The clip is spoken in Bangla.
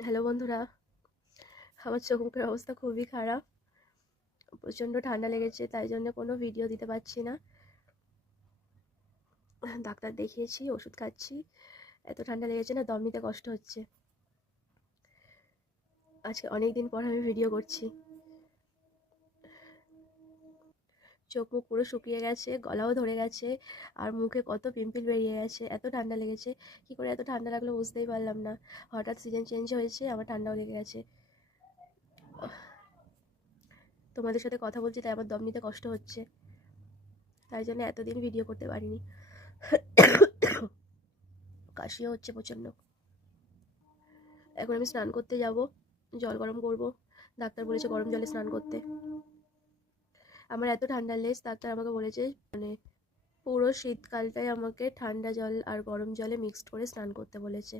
হ্যালো বন্ধুরা, আমার চোখ মুখের অবস্থা খুবই খারাপ। প্রচণ্ড ঠান্ডা লেগেছে, তাই জন্য কোনো ভিডিও দিতে পারছি না। ডাক্তার দেখিয়েছি, ওষুধ খাচ্ছি। এত ঠান্ডা লেগেছে না, দম নিতে কষ্ট হচ্ছে। আজকে অনেক দিন পর আমি ভিডিও করছি। চোখ মুখ পুরো শুকিয়ে গেছে, গলাও ধরে গেছে, আর মুখে কত পিম্পল বেরিয়ে গেছে। এত ঠান্ডা লেগেছে, কী করে এত ঠান্ডা লাগলো বুঝতেই পারলাম না। হঠাৎ সিজন চেঞ্জ হয়েছে, আমার ঠান্ডাও লেগে গেছে। তোমাদের সাথে কথা বলছি, তাই আমার দম নিতে কষ্ট হচ্ছে, তাই জন্য এতদিন ভিডিও করতে পারিনি। কাশিও হচ্ছে প্রচণ্ড। এখন আমি স্নান করতে যাব, জল গরম করব। ডাক্তার বলেছে গরম জলে স্নান করতে। আমার এত ঠান্ডা লেগেছে, ডাক্তার আমাকে বলেছে মানে পুরো শীতকালটাই আমাকে ঠান্ডা জল আর গরম জলে মিক্সড করে স্নান করতে বলেছে।